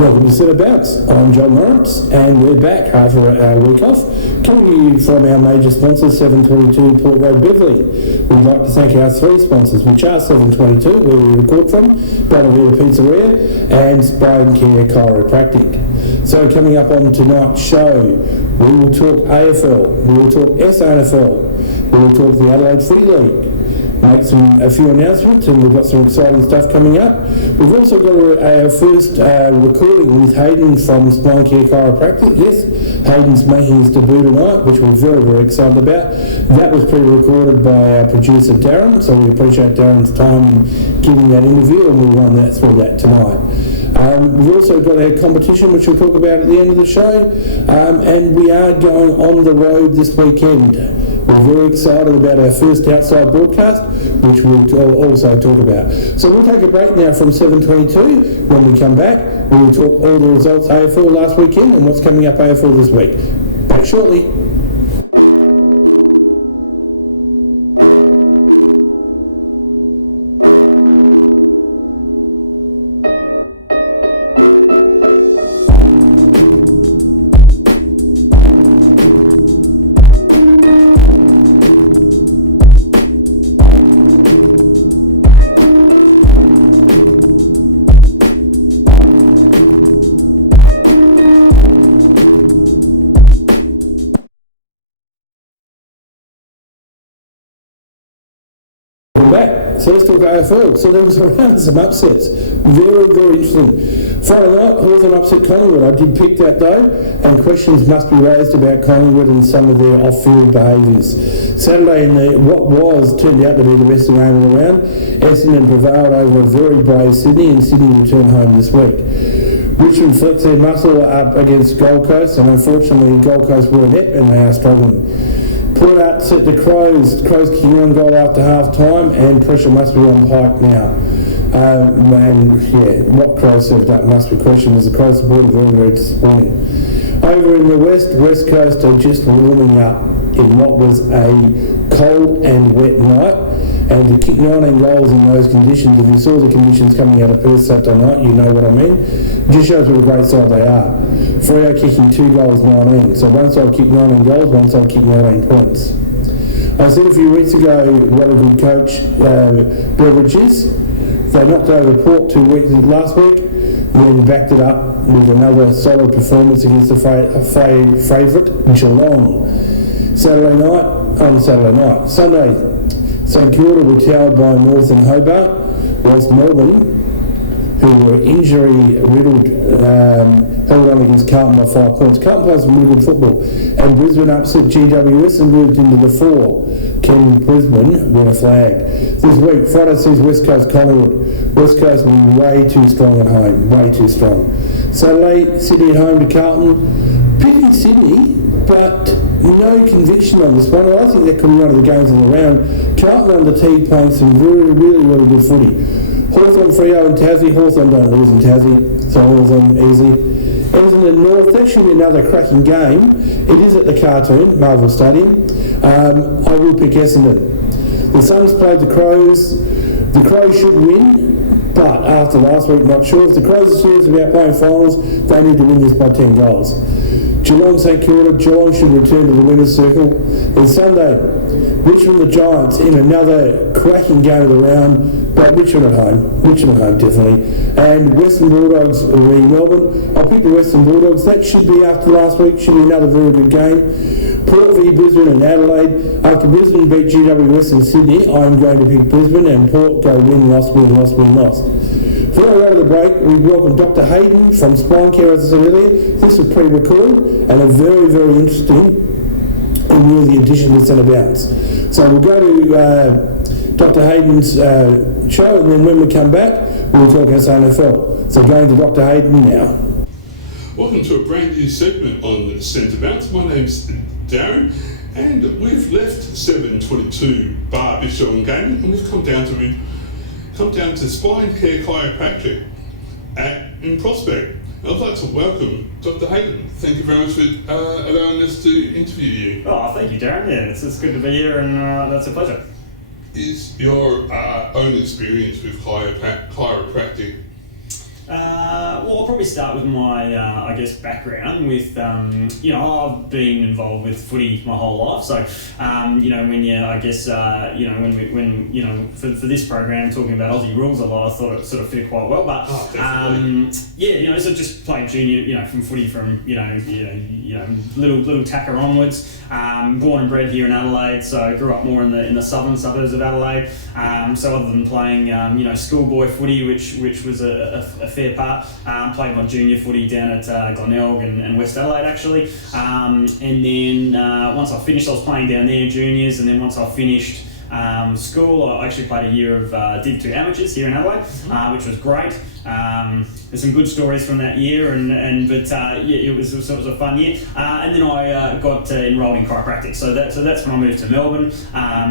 Welcome to Centre Bounce. I'm John Lawrence and we're back after our week off, coming to you from our major sponsors, 722 Port Road Beverley. We'd like to thank our three sponsors, which are 722, where we record from, Bonavita Pizzeria and Spine Care Chiropractic. So coming up on tonight's show, we will talk AFL, we will talk SANFL, we will talk the Adelaide Footy League, make a few announcements, and we've got some exciting stuff coming up. We've also got our first recording with Hayden from Spine Care Chiropractic. Yes, Hayden's making his debut tonight, which we're very, very excited about. That was pre-recorded by our producer Darren, so we appreciate Darren's time in giving that interview, and we'll run that through that tonight. We've also got our competition, which we'll talk about at the end of the show, and we are going on the road this weekend. We're very excited about our first outside broadcast, which we'll also talk about. So we'll take a break now from 7:22. When we come back, we will talk all the results AFL last weekend and what's coming up AFL this week. Back shortly. Back. So let's talk AFL. So there was around some upsets. Very, very interesting. Friday night, Hawthorn upset Collingwood. I did pick that though, and questions must be raised about Collingwood and some of their off-field behaviours. Saturday, in what turned out to be the best game all around, Essendon prevailed over a very brave Sydney, and Sydney returned home this week. Richmond flexed their muscle up against Gold Coast, and unfortunately Gold Coast were inept and they are struggling. Port upset the Crows. Crows kicking one goal after half time, and pressure must be on Pike now. What Crows served up must be questioned, as the Crows supporter very, very disappointing. Over in the West Coast are just warming up in what was a cold and wet night, and to kick 19 goals in those conditions, if you saw the conditions coming out of Perth Saturday night, you know what I mean. It just shows what a great side they are. Freo kicking 2 goals, 19. So one side kicked 19 goals, one side kicked 19 points. I said a few weeks ago what a good coach Beveridge is. They knocked over Port 2 weeks last week, then backed it up with another solid performance against the favourite Geelong. Sunday, St Kilda were towered by North and Hobart, whilst Melbourne, who were injury-riddled, held on against Carlton by 5 points. Carlton plays some really good football, and Brisbane upset GWS and moved into the 4. Can Brisbane win a flag? This week, Friday sees West Coast Collingwood. West Coast will be way too strong at home, way too strong. Saturday, Sydney at home to Carlton. Picking Sydney, but no conviction on this one. I think that could be one of the games of the round. Carlton under Teague playing some really, really, really good footy. Hawthorn, Freo and Tassie. Hawthorn don't lose in Tassie, so Hawthorn easy. Essendon North, that should be another cracking game. It is at the Cartoon, Marvel Stadium. I will pick Essendon. The Suns played the Crows. The Crows should win, but after last week, not sure. If the Crows are serious about playing finals, they need to win this by 10 goals. Geelong, St Kilda. Geelong should return to the winners' circle. And Sunday, Richmond the Giants in another cracking game of the round, but Richmond at home definitely. And Western Bulldogs v Melbourne. I'll pick the Western Bulldogs. That should be after last week, should be another very good game. Port v Brisbane and Adelaide. After Brisbane beat GWS and Sydney, I'm going to pick Brisbane, and Port go win, lost, win, lost, win, lost. Before I go to the break, we welcome Dr. Hayden from Spine Care, as I said earlier. This was pre-recorded and a very, very interesting and worthy addition to Centre Bounce. So we'll go to Dr. Hayden's show, and then when we come back, we'll talk SANFL. So going to Dr. Hayden now. Welcome to a brand new segment on Centre Bounce. My name's Darren, and we've left 722 Bar Bistro and Gaming, and we've come down to Spine Care Chiropractic in Prospect. I'd like to welcome Dr. Hayden. Thank you very much for allowing us to interview you. Oh, thank you, Darren. Yeah, it's good to be here, and that's a pleasure. Is your own experience with chiropractic? Well, Well, I'll probably start with my, I guess, background with, I've been involved with footy my whole life. So, when you, I guess, for this program, talking about Aussie rules a lot, I thought it sort of fit quite well. But, so just played junior, from footy from, little tacker onwards. Born and bred here in Adelaide, so I grew up more in the southern suburbs of Adelaide. So other than playing, schoolboy footy, which was a fair part, played my junior footy down at Glenelg and West Adelaide actually. And then once I finished, I was playing down there juniors, and then once I finished school, I actually played a year of Div 2 amateurs here in Adelaide, which was great. There's some good stories from that year, it was a fun year. And then I got enrolled in chiropractic. So that's when I moved to Melbourne.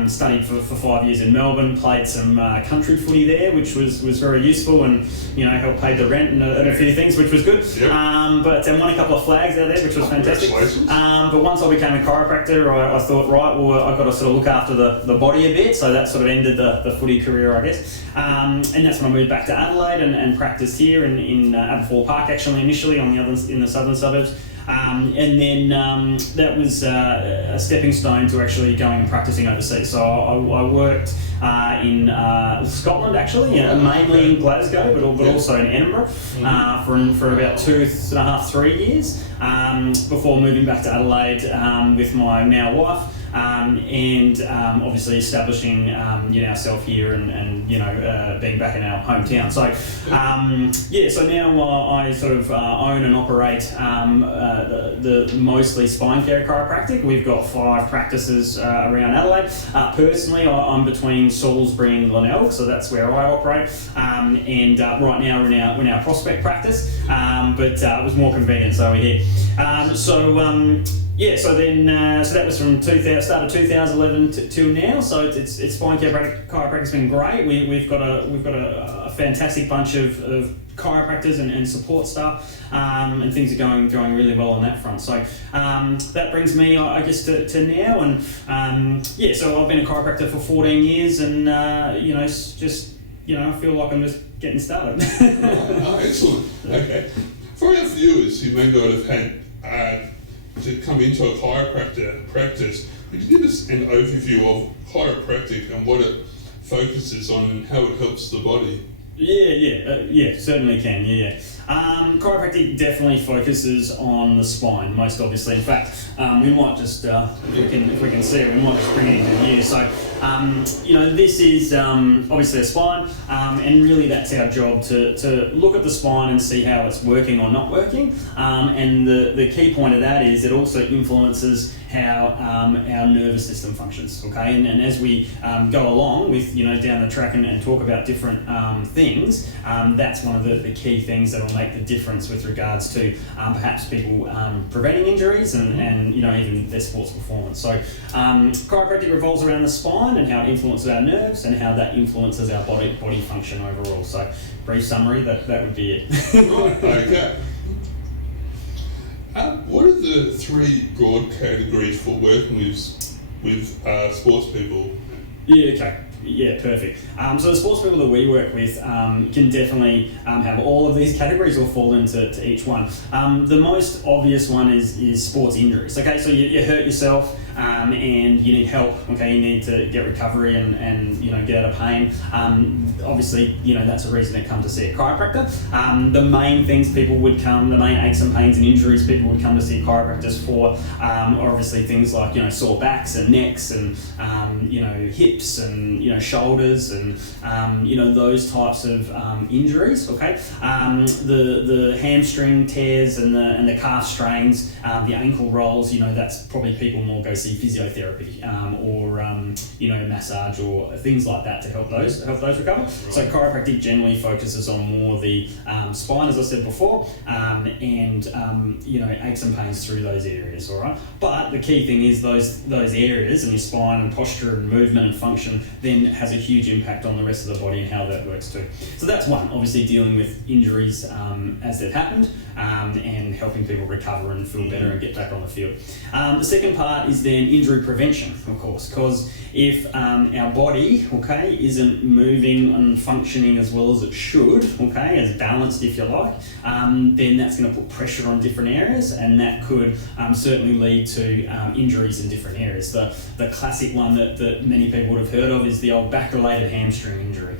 Studied for 5 years in Melbourne. Played some country footy there, which was very useful, and helped pay the rent and a few things, which was good. Yep. But won a couple of flags out there, which was fantastic. But once I became a chiropractor, I thought, right, well, I've got to sort of look after the body a bit. So that sort of ended the footy career, I guess. And that's when I moved back to Adelaide and practiced here in Aberfoyle Park, actually initially in the southern suburbs, and then that was a stepping stone to actually going and practicing overseas. So I worked in Scotland actually, mainly in Glasgow, but also in Edinburgh for about 2.5, 3 years before moving back to Adelaide with my now wife. Obviously establishing ourselves here and being back in our hometown. So so now I sort of own and operate the mostly spine care chiropractic. We've got 5 practices around Adelaide. Personally, I'm between Salisbury and Glenelg, so that's where I operate. Right now we're in our Prospect practice, but it was more convenient, so we're here. So that was from started 2011 till now. So it's spine care chiropractic's been great. We've got a fantastic bunch of chiropractors and support staff, and things are going really well on that front. So that brings me, I guess, to now, and so I've been a chiropractor for 14 years, and I feel like I'm just getting started. Excellent. Okay, for our viewers who may not have had to come into a chiropractor practice, could you give us an overview of chiropractic and what it focuses on and how it helps the body? Certainly can. Chiropractic definitely focuses on the spine, most obviously. In fact, we might just, if we can see it, we might just bring it into view. So, this is obviously a spine, and really that's our job to look at the spine and see how it's working or not working. And the key point of that is it also influences how our nervous system functions. Okay, and as we go along with down the track and talk about different things, that's one of the key things that will make the difference with regards to perhaps people preventing injuries and even their sports performance. So chiropractic revolves around the spine and how it influences our nerves and how that influences our body function overall. So brief summary, that would be it. Right, okay. What are the 3 broad categories for working with sports people? Perfect. So the sports people that we work with can definitely have all of these categories or fall into each one. The most obvious one is sports injuries. Okay, so you hurt yourself and you need help. Okay, you need to get recovery and get out of pain. Obviously, that's a reason to come to see a chiropractor. The main things the main aches and pains and injuries people would come to see chiropractors for are obviously things like sore backs and necks and hips and shoulders and those types of injuries. Okay, the hamstring tears and the calf strains, the ankle rolls. That's probably people more go see physiotherapy or massage or things like that to help those recover. Right. So chiropractic generally focuses on more the spine, as I said before, and aches and pains through those areas. All right, but the key thing is those areas and your spine and posture and movement and function then has a huge impact on the rest of the body and how that works too. So that's one, obviously dealing with injuries as they've happened and helping people recover and feel better and get back on the field. The second part is then then injury prevention, of course, because if our body, okay, isn't moving and functioning as well as it should, okay, as balanced if you like, then that's going to put pressure on different areas, and that could certainly lead to injuries in different areas. The classic one that many people would have heard of is the old back-related hamstring injury.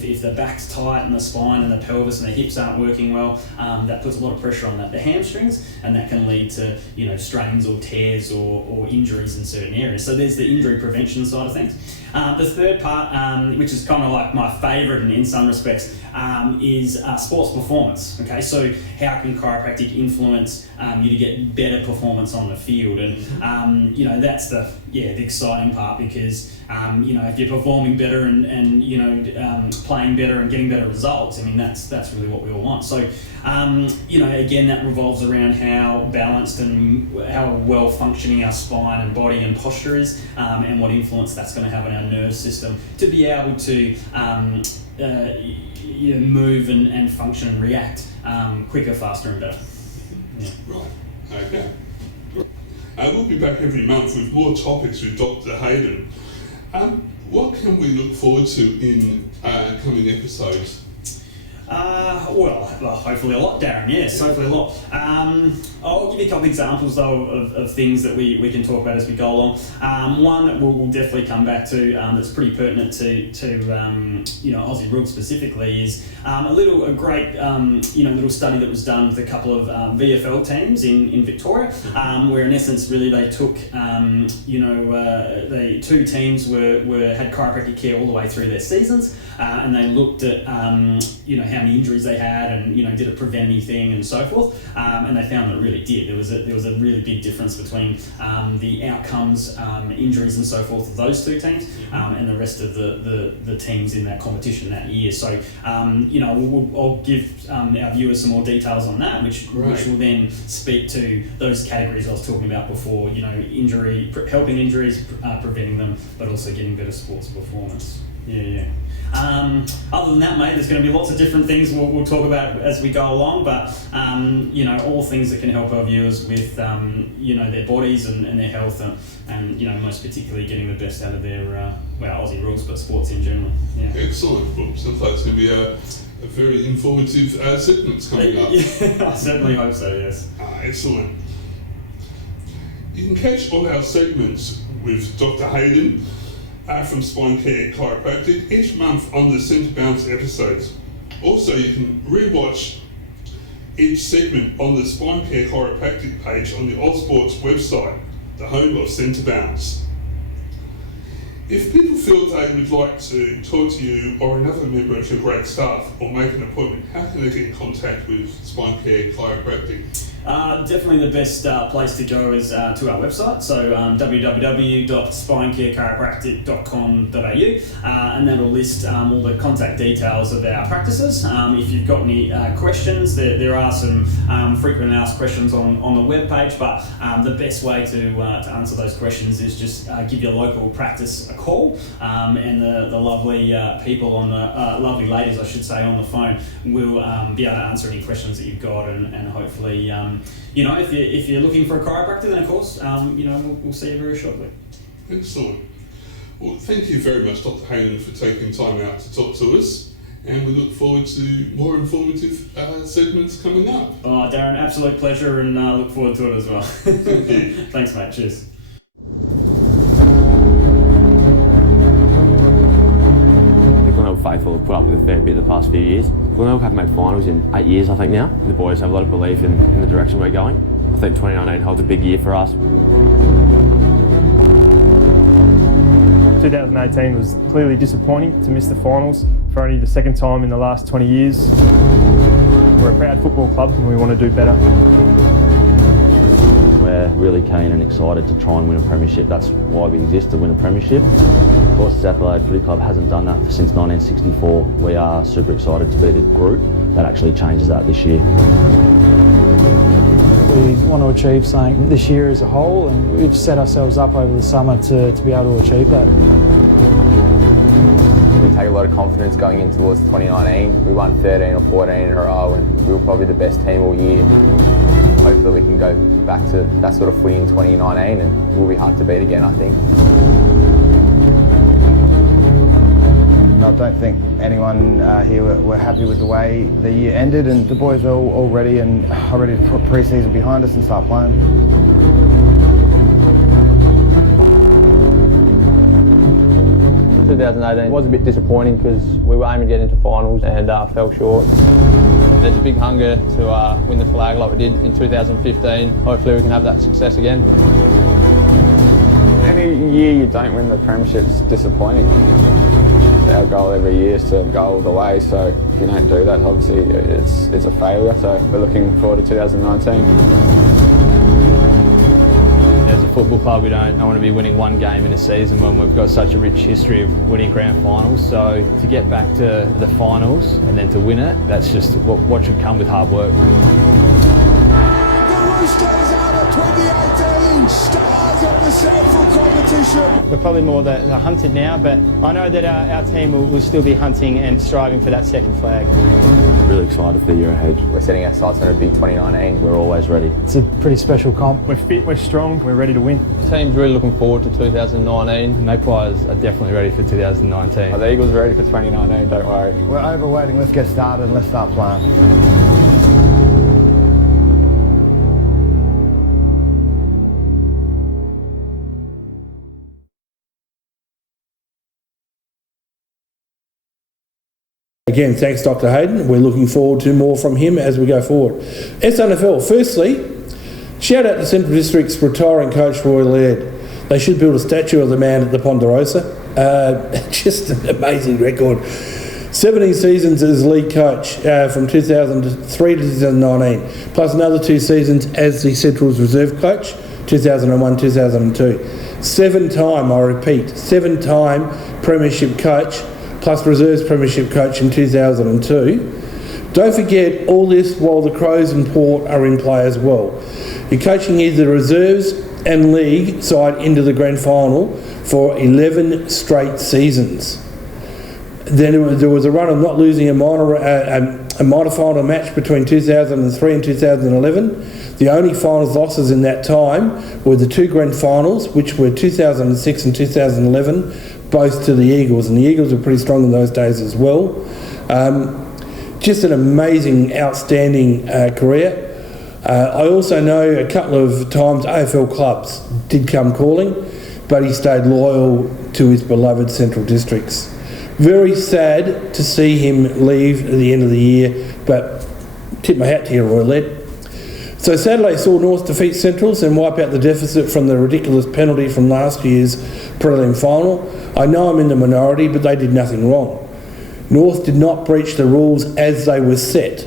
If the back's tight and the spine and the pelvis and the hips aren't working well, that puts a lot of pressure on the hamstrings, and that can lead to strains or tears or injuries in certain areas. So there's the injury prevention side of things. The third part, which is kind of like my favourite in some respects, is sports performance. Okay, so how can chiropractic influence you to get better performance on the field? And that's the exciting part, because if you're performing better and playing better and getting better results, I mean that's really what we all want. So again, that revolves around how balanced and how well functioning our spine and body and posture is, and what influence that's going to have on our nervous system to be able to move and function and react quicker, faster and better. Yeah. Right, okay. We'll be back every month with more topics with Dr. Hayden. What can we look forward to in coming episodes? Hopefully a lot, Darren. Yes, hopefully a lot. I'll give you a couple of examples though of things that we can talk about as we go along. One that we'll definitely come back to that's pretty pertinent to Aussie rules specifically is a great little study that was done with a couple of VFL teams in Victoria, where in essence really they took the two teams had chiropractic care all the way through their seasons, and they looked at how many injuries they had and did it prevent anything and so forth, and they found that it really did. There was a really big difference between the outcomes, injuries and so forth of those two teams, and the rest of the teams in that competition that year. So I'll give our viewers some more details on that, which will then speak to those categories I was talking about before. Helping injuries, preventing them, but also getting better sports performance. Other than that, mate, there's going to be lots of different things we'll talk about as we go along, but all things that can help our viewers with their bodies and their health, and most particularly getting the best out of their Aussie rules, but sports in general. Yeah. Excellent. Well, sounds like it's going to be a very informative segment coming up. Yeah, I certainly hope so. Yes. Excellent. You can catch all our segments with Dr. Hayden from Spine Care Chiropractic each month on the Centre Bounce episodes. Also, you can rewatch each segment on the Spine Care Chiropractic page on the Ozsports website, the home of Centre Bounce. If people feel they would like to talk to you or another member of your great staff or make an appointment, how can they get in contact with Spine Care Chiropractic? Definitely the best place to go is to our website, so www.spinecarechiropractic.com.au, and that will list all the contact details of our practices. If you've got any questions, there are some frequently asked questions on the webpage, but the best way to answer those questions is just give your local practice a call, and the lovely people lovely ladies, I should say, on the phone will be able to answer any questions that you've got, and hopefully if you're looking for a chiropractor, then of course we'll see you very shortly. Excellent. Well, thank you very much, Dr. Hayden, for taking time out to talk to us, and we look forward to more informative segments coming up. Oh, Darren, absolute pleasure, and look forward to it as well. Thank you. Thanks, mate. Cheers. Faithful have put up with a fair bit the past few years. Glenelg have made finals in 8 years, I think now. The boys have a lot of belief in the direction we're going. I think 2019 holds a big year for us. 2018 was clearly disappointing to miss the finals for only the second time in the last 20 years. We're a proud football club and we want to do better. We're really keen and excited to try and win a premiership. That's why we exist, to win a premiership. Of course, the South Adelaide Footy Club hasn't done that since 1964. We are super excited to be the group that actually changes that this year. We want to achieve something this year as a whole, and we've set ourselves up over the summer to be able to achieve that. We take a lot of confidence going in towards 2019. We won 13 or 14 in a row, and we were probably the best team all year. Hopefully we can go back to that sort of footy in 2019 and we'll be hard to beat again, I think. I don't think anyone here were happy with the way the year ended, and the boys are all ready and are ready to put pre-season behind us and start playing. 2018 was a bit disappointing because we were aiming to get into finals and fell short. There's a big hunger to win the flag like we did in 2015. Hopefully we can have that success again. Any year you don't win the premiership's disappointing. Our goal every year is to go all the way, so if you don't do that, obviously it's a failure. So we're looking forward to 2019. As a football club, we don't want to be winning one game in a season when we've got such a rich history of winning grand finals. So to get back to the finals and then to win it, that's just what should come with hard work. The Roosters are the 2018 stars of the SANFL competition. We're probably more the hunted now, but I know that our team will still be hunting and striving for that second flag. Really excited for the year ahead. We're setting our sights on a big 2019. We're always ready. It's a pretty special comp. We're fit, we're strong, we're ready to win. The team's really looking forward to 2019. The Magpies are definitely ready for 2019. The Eagles are ready for 2019, don't worry. We're overweighting, let's get started and let's start playing. Again, thanks Dr. Hayden. We're looking forward to more from him as we go forward. SANFL, firstly, shout out to Central District's retiring coach Roy Laird. They should build a statue of the man at the Ponderosa. Just an amazing record. 17 seasons as league coach from 2003 to 2019, plus another 2 seasons as the Central's reserve coach, 2001-2002. 7-time, I repeat, 7-time premiership coach, plus reserves premiership coach in 2002. Don't forget all this while the Crows and Port are in play as well. You're coaching either the reserves and league side into the grand final for 11 straight seasons. Then there was a run of not losing a minor final match between 2003 and 2011. The only finals losses in that time were the 2 grand finals, which were 2006 and 2011, both to the Eagles, and the Eagles were pretty strong in those days as well. Just an amazing, outstanding career. I also know a couple of times AFL clubs did come calling, but he stayed loyal to his beloved Central Districts. Very sad to see him leave at the end of the year, but tip my hat to you, Roy Laird. So Saturday saw North defeat Centrals and wipe out the deficit from the ridiculous penalty from last year's prelim final. I know I'm in the minority, but they did nothing wrong. North did not breach the rules as they were set.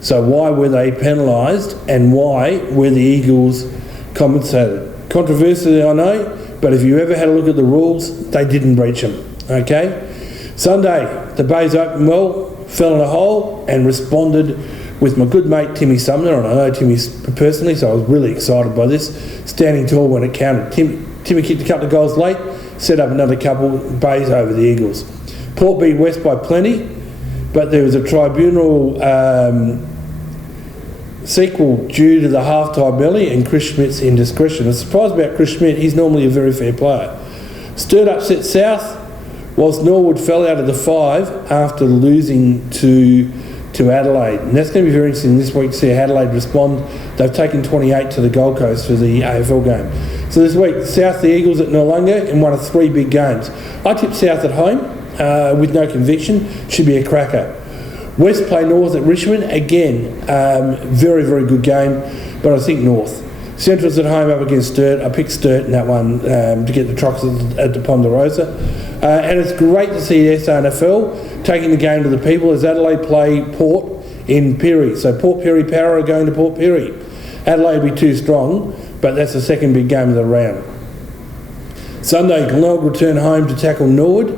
So why were they penalised, and why were the Eagles compensated? Controversial, I know, but if you ever had a look at the rules, they didn't breach them, okay? Sunday, the Bays opened well, fell in a hole and responded with my good mate Timmy Sumner, and I know Timmy personally, so I was really excited by this, standing tall when it counted. Timmy kicked a couple of goals late, set up another couple, Bays over the Eagles. Port beat West by plenty, but there was a tribunal sequel due to the half-time belly and Chris Schmidt's indiscretion. I'm surprised about Chris Schmidt, he's normally a very fair player. Sturt upset South, whilst Norwood fell out of the 5 after losing to Adelaide. And that's going to be very interesting this week to see how Adelaide respond. They've taken 28 to the Gold Coast for the AFL game. So this week, South the Eagles at Noarlunga in one of 3 big games. I tipped South at home with no conviction. Should be a cracker. West play North at Richmond. Again, very, very good game, but I think North. Central's at home up against Sturt. I picked Sturt in that one to get the Trocs at the Ponderosa. And it's great to see SANFL taking the game to the people as Adelaide play Port in Perry. So Port Perry Power are going to Port Perry. Adelaide will be too strong, but that's the second big game of the round. Sunday, Glenelg return home to tackle Norwood.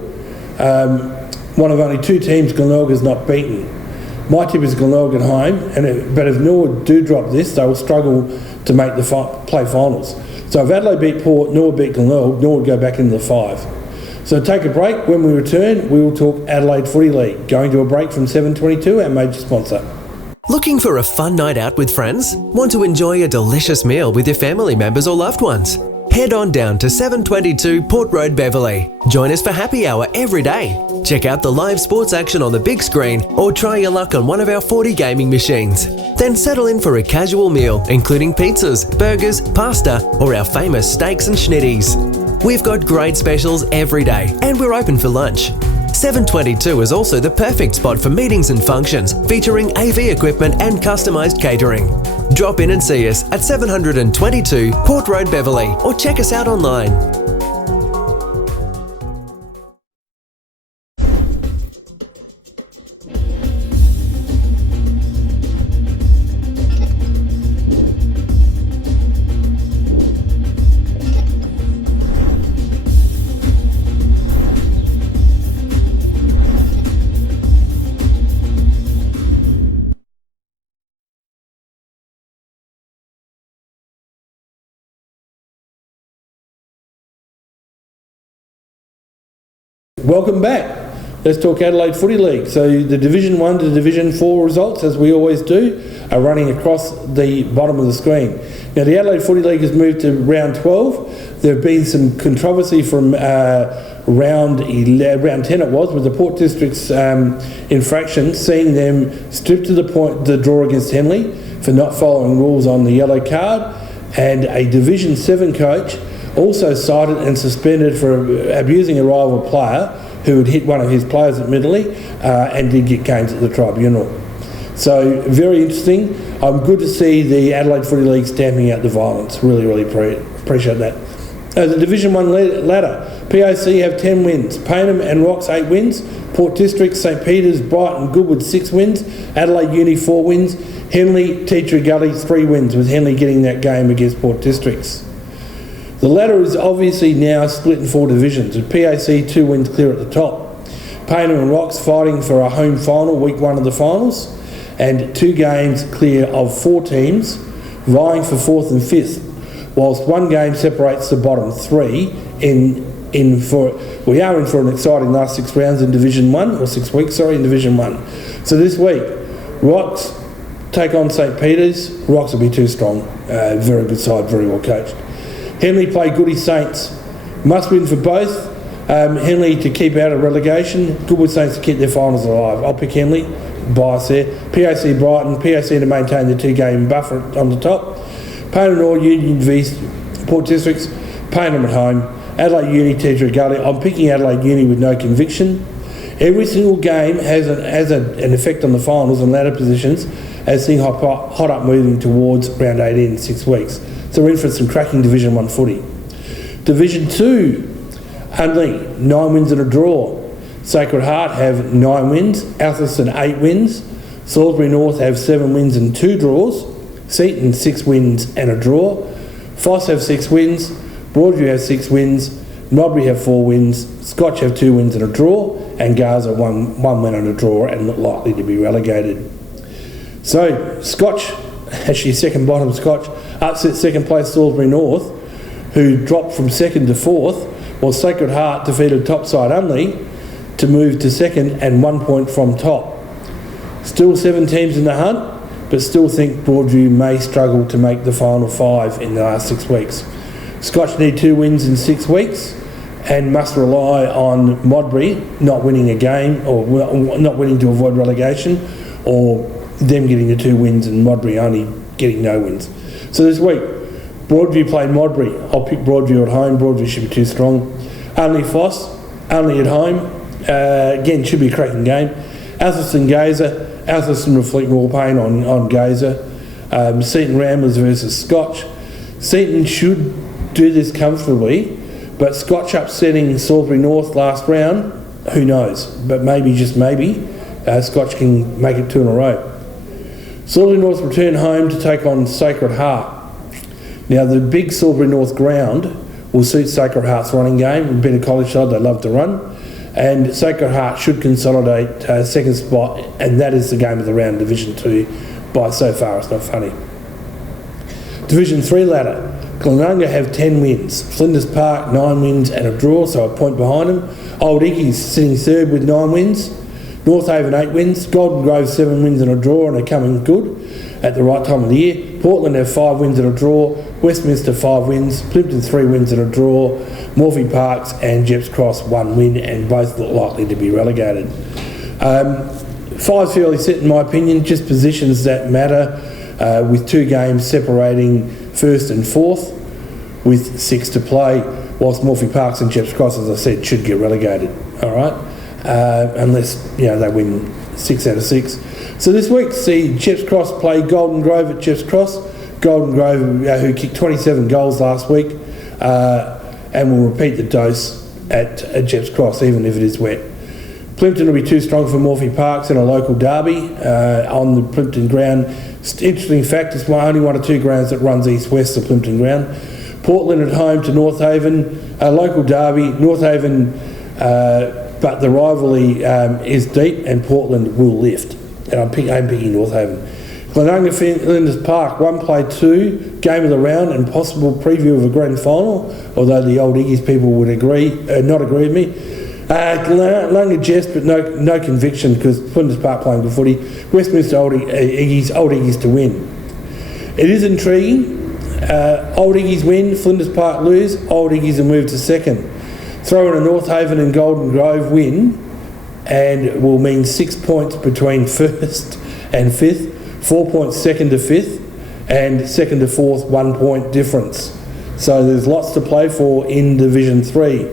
One of only 2 teams Glenelg has not beaten. My tip is Glenelg at home, but if Norwood do drop this, they will struggle to make the play finals. So if Adelaide beat Port, Norwood beat Glenelg, Norwood go back into the 5. So take a break. When we return, we will talk Adelaide Footy League. Going to a break from 7:22, our major sponsor. Looking for a fun night out with friends? Want to enjoy a delicious meal with your family members or loved ones? Head on down to 722 Port Road, Beverley. Join us for happy hour every day. Check out the live sports action on the big screen or try your luck on one of our Footy gaming machines. Then settle in for a casual meal, including pizzas, burgers, pasta, or our famous steaks and schnitties. We've got great specials every day and we're open for lunch. 722 is also the perfect spot for meetings and functions, featuring AV equipment and customised catering. Drop in and see us at 722 Port Road, Beverley, or check us out online. Welcome back. Let's talk Adelaide Footy League. So the Division 1 to Division 4 results, as we always do, are running across the bottom of the screen. Now the Adelaide Footy League has moved to round 12. There have been some controversy from round 10 it was, with the Port District's infraction, seeing them stripped to the draw against Henley for not following rules on the yellow card, and a Division 7 coach also cited and suspended for abusing a rival player who had hit one of his players admittedly and did get games at the tribunal. So very interesting. I'm good to see the Adelaide Footy League stamping out the violence. Really appreciate that. The Division 1 ladder. PAC have 10 wins. Payneham and Rocks 8 wins. Port District, St Peters, Brighton, Goodwood 6 wins. Adelaide Uni 4 wins. Henley, Teacher Gully 3 wins, with Henley getting that game against Port Districts. The ladder is obviously now split in 4 divisions, with PAC 2 wins clear at the top. Payneham and Rocks fighting for a home final, week 1 of the finals, and 2 games clear of 4 teams vying for 4th and 5th, whilst 1 game separates the bottom 3 we are in for an exciting last 6 rounds in Division 1, or 6 weeks, in Division 1. So this week, Rocks take on St Peters. Rocks will be too strong. Very good side, very well coached. Henley play Goody Saints. Must win for both. Henley to keep out of relegation. Goodwood Saints to keep their finals alive. I'll pick Henley. Bias there. PAC Brighton. PAC to maintain the 2-game buffer on the top. Payneham North Union v Port Districts. Payneham at home. Adelaide Uni, Teacher Gully. I'm picking Adelaide Uni with no conviction. Every single game has an effect on the finals and ladder positions, as things hot up moving towards round 18 in 6 weeks. So we're in for some cracking Division 1 footy. Division 2, Unley, 9 wins and a draw. Sacred Heart have 9 wins. Althaston 8 wins. Salisbury North have 7 wins and 2 draws. Seaton 6 wins and a draw. Foss have 6 wins. Broadview have 6 wins. Modbury have 4 wins. Scotch have 2 wins and a draw. And Gaza 1 win and a draw and look likely to be relegated. So Scotch, actually second bottom Scotch, upset second place Salisbury North, who dropped from 2nd to 4th, while Sacred Heart defeated topside Unley to move to 2nd and 1 point from top. Still 7 teams in the hunt, but still think Broadview may struggle to make the final 5 in the last 6 weeks. Scotch need 2 wins in 6 weeks and must rely on Modbury not winning a game, or not winning to avoid relegation, or them getting the 2 wins and Modbury only getting no wins. So this week, Broadview played Modbury. I'll pick Broadview at home. Broadview should be too strong. Unley Foss, Unley at home. Again, should be a cracking game. Althaston Gazer. Althaston reflect more pain on Gazer. Seaton Ramblers versus Scotch. Seaton should do this comfortably, but Scotch upsetting Salisbury North last round, who knows? But maybe, just maybe, Scotch can make it 2 in a row. Salisbury North return home to take on Sacred Heart. Now the big Salisbury North ground will suit Sacred Heart's running game. Being a college side, they love to run. And Sacred Heart should consolidate 2nd spot, and that is the game of the round, Division 2, by so far it's not funny. Division 3 ladder. Glenunga have 10 wins. Flinders Park 9 wins and a draw, so a point behind them. Old Icky's sitting 3rd with 9 wins. North Haven 8 wins, Golden Grove 7 wins and a draw, and are coming good at the right time of the year. Portland have 5 wins and a draw, Westminster 5 wins, Plimpton 3 wins and a draw, Morphy Parks and Jeps Cross 1 win, and both look likely to be relegated. 5's fairly set in my opinion, just positions that matter, with 2 games separating 1st and 4th, with 6 to play, whilst Morphy Parks and Jeps Cross, as I said, should get relegated. All right, unless they win 6 out of 6. So this week, see Jeps Cross play Golden Grove at Jeps Cross. Golden Grove, who kicked 27 goals last week, and will repeat the dose at Jeps Cross, even if it is wet. Plimpton will be too strong for Morphy Parks in a local derby on the Plimpton ground. Interesting fact, it's only 1 or 2 grounds that runs east-west of Plimpton ground. Portland at home to North Haven, a local derby. North Haven, but the rivalry is deep, and Portland will lift. And I'm picking North Haven. Glenunga Flinders Park, 1 play 2, game of the round and possible preview of a grand final, although the old Iggy's people would not agree with me. Glenunga jest, but no conviction, because Flinders Park playing good footy. Westminster old Iggy's to win. It is intriguing. Old Iggy's win, Flinders Park lose, Old Iggy's will move to 2nd. Throw in a North Haven and Golden Grove win, and it will mean 6 points between 1st and 5th, 4 points 2nd to 5th, and 2nd to 4th, 1 point difference. So there's lots to play for in Division 3.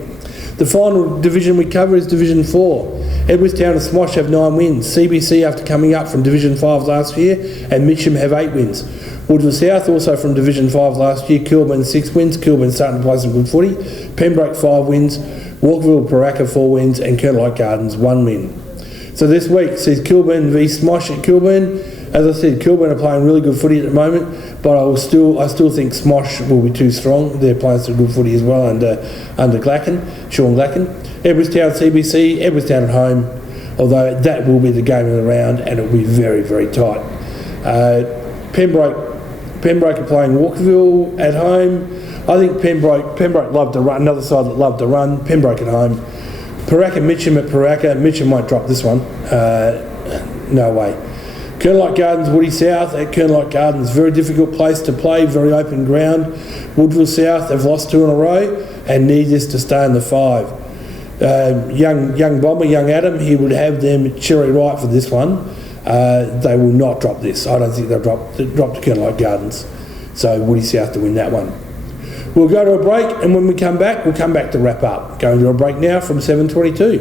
The final division we cover is Division 4. Edwardstown and Smosh have 9 wins. CBC, after coming up from Division 5 last year, and Mitcham have 8 wins. Woodville South, also from Division 5 last year, Kilburn 6 wins. Kilburn starting to play some good footy. Pembroke 5 wins. Walkerville Paraka 4 wins, and Kernlight Gardens 1 win. So this week sees Kilburn v Smosh at Kilburn. As I said, Kilburn are playing really good footy at the moment, but I still think Smosh will be too strong. They're playing some good footy as well under Sean Glacken. Edwardstown CBC, Edwardstown at home, although that will be the game of the round, and it will be very, very tight. Pembroke are playing Walkerville at home. I think Pembroke loved to run, another side that loved to run. Pembroke at home. Paraka Mitcham at Paraka. Mitcham might drop this one. No way. Kernlight Gardens, Woody South at Kernlight Gardens. Very difficult place to play, very open ground. Woodville South have lost 2 in a row and need this to stay in the 5. Young Bomber, young Adam, he would have them cherry ripe for this one. They will not drop this. I don't think they'll drop to Kernlight Gardens. So Woody South to win that one. We'll go to a break, and when we come back, we'll come back to wrap up. Going to a break now from 7:22.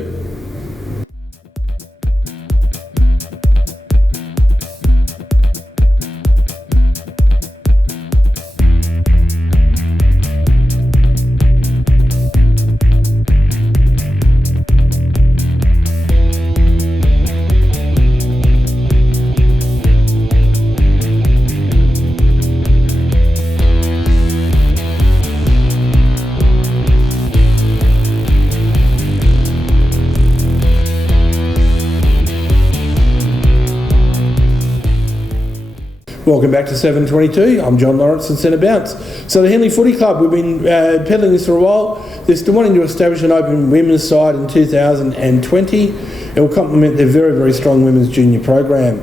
Welcome back to 722. I'm John Lawrence and Centre Bounce. So the Henley Footy Club, we've been peddling this for a while. They're still wanting to establish an open women's side in 2020. It will complement their very, very strong women's junior program.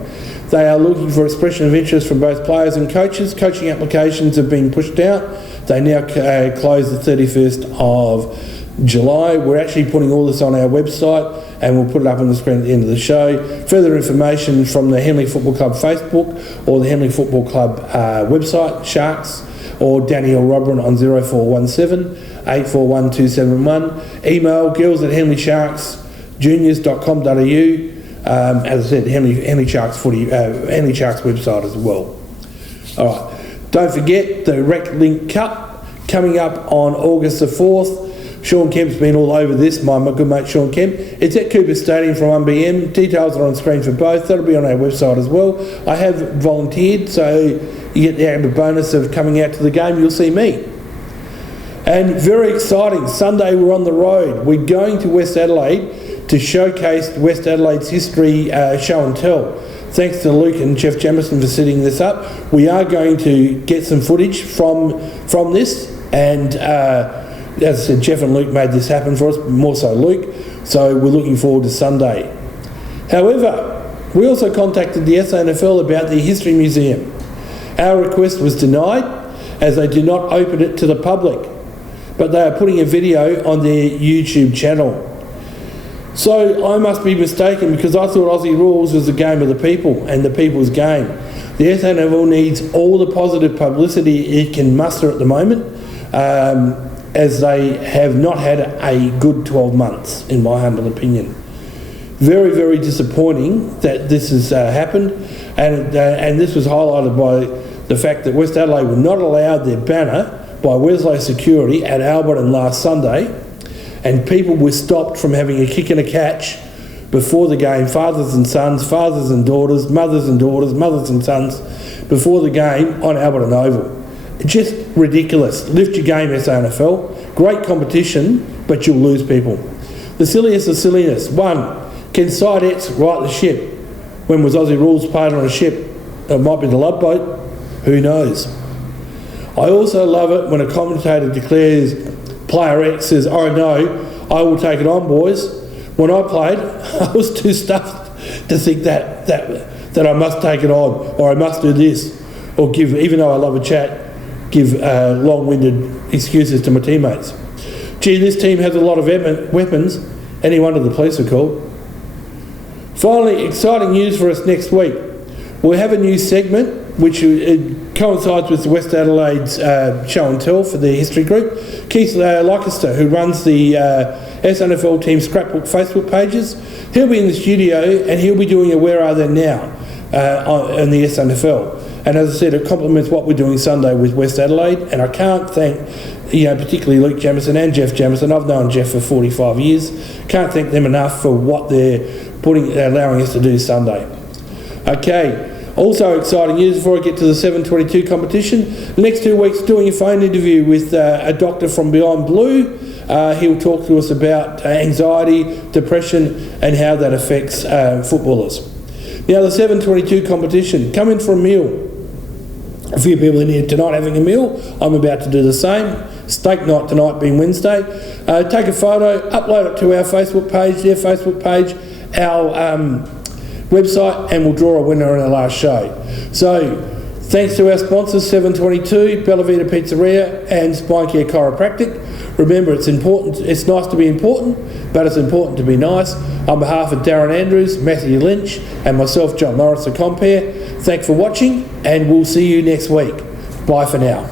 They are looking for expression of interest from both players and coaches. Coaching applications have been pushed out. They now close the 31st of July. We're actually putting all this on our website, and we'll put it up on the screen at the end of the show. Further information from the Henley Football Club Facebook or the Henley Football Club website, Sharks, or Daniel Robrin on 0417 841 271. Email girls@henleysharksjuniors.com.au. As I said, Henley Sharks footy, Henley Sharks website as well. All right. Don't forget the Rec Link Cup coming up on August the 4th. Sean Kemp's been all over this, my good mate Sean Kemp. It's at Cooper Stadium from 1pm. Details are on screen for both. That'll be on our website as well. I have volunteered, so you get the added bonus of coming out to the game. You'll see me. And very exciting, Sunday we're on the road. We're going to West Adelaide to showcase West Adelaide's history show and tell. Thanks to Luke and Jeff Jamison for setting this up. We are going to get some footage from this, and as I said, Jeff and Luke made this happen for us, more so Luke, so we're looking forward to Sunday. However, we also contacted the SANFL about the History Museum. Our request was denied as they do not open it to the public, but they are putting a video on their YouTube channel. So I must be mistaken, because I thought Aussie Rules was the game of the people and the people's game. The SANFL needs all the positive publicity it can muster at the moment, as they have not had a good 12 months, in my humble opinion. Very, very disappointing that this has happened, and this was highlighted by the fact that West Adelaide were not allowed their banner by Wesley Security at Alberton last Sunday, and people were stopped from having a kick and a catch before the game, fathers and sons, fathers and daughters, mothers and sons, before the game on Alberton Oval. Just ridiculous. Lift your game, SANFL. Great competition, but you'll lose people. The silliest of silliness. 1. Can Side X right the ship? When was Aussie Rules played on a ship? It might be the Love Boat. Who knows? I also love it when a commentator declares player X says, "Oh no, I will take it on, boys." When I played, I was too stuffed to think that I must take it on, or I must do this, or give, even though I love a chat, give long-winded excuses to my teammates. Gee, this team has a lot of weapons. Any wonder the police are called. Finally, exciting news for us next week. We'll have a new segment which coincides with West Adelaide's show and tell for the history group. Keith Leicester, who runs the SANFL team scrapbook Facebook pages, he'll be in the studio and he'll be doing a Where Are They Now on the SANFL. And as I said, it complements what we're doing Sunday with West Adelaide, and I can't thank, particularly Luke Jamieson and Jeff Jamieson. I've known Jeff for 45 years. Can't thank them enough for what they're allowing us to do Sunday. Okay. Also exciting news before I get to the 722 competition. The next 2 weeks doing a phone interview with a doctor from Beyond Blue. He'll talk to us about anxiety, depression and how that affects footballers. Now the 722 competition, come in for a meal. A few people in here tonight having a meal. I'm about to do the same. Steak night tonight being Wednesday. Take a photo, upload it to our Facebook page, their Facebook page, our website, and we'll draw a winner in our last show. So, thanks to our sponsors, 722, Bella Vita Pizzeria and Spine Care Chiropractic. Remember, it's important. It's nice to be important, but it's important to be nice. On behalf of Darren Andrews, Matthew Lynch, and myself, John Morris, the compere, thanks for watching, and we'll see you next week. Bye for now.